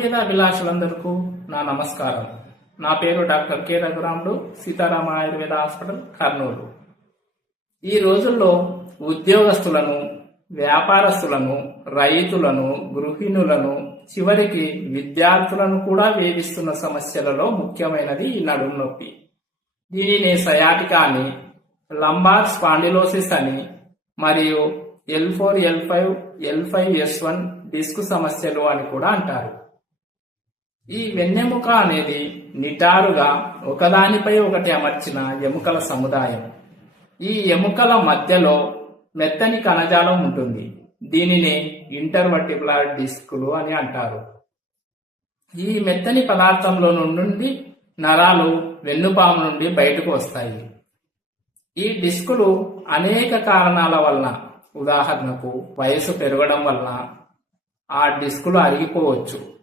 ఆయుర్వేద అభిలాషులందరికీ నా నమస్కారం. నా పేరు doctor K Raghuramudu, Sitarama Ayurveda hospital, Kurnool. ఈ రోజుల్లో ఉద్యోగస్తులను, వ్యాపారస్తులను, రైతులను, గృహిణులను, చివరికి విద్యార్థులను కూడా వేధిస్తున్న సమస్యలలో ముఖ్యమైనది ఈ నడుము నొప్పి. దీనిని సయాటికా అని, లంబార్ స్పాండిలోసిస్ అని, మరియు L4, L5, L5S1 డిస్క్ సమస్యలు అని కూడా అంటారు. ఈ వెన్నెముక అనేది నిటారుగా ఒకదానిపై ఒకటి అమర్చిన ఎముకల సముదాయం. ఈ ఎముకల మధ్యలో మెత్తని కణజాలం ఉంటుంది. దీనిని ఇంటర్వర్టిబ్రల్ డిస్కులు అని అంటారు. ఈ మెత్తని పదార్థంలో నుండి నరాలు వెన్నుపాము నుండి బయటకు వస్తాయి. ఈ డిస్కులు అనేక కారణాల వలన, ఉదాహరణకు వయసు పెరగడం వలన ఆ డిస్కులు అరిగిపోవచ్చు.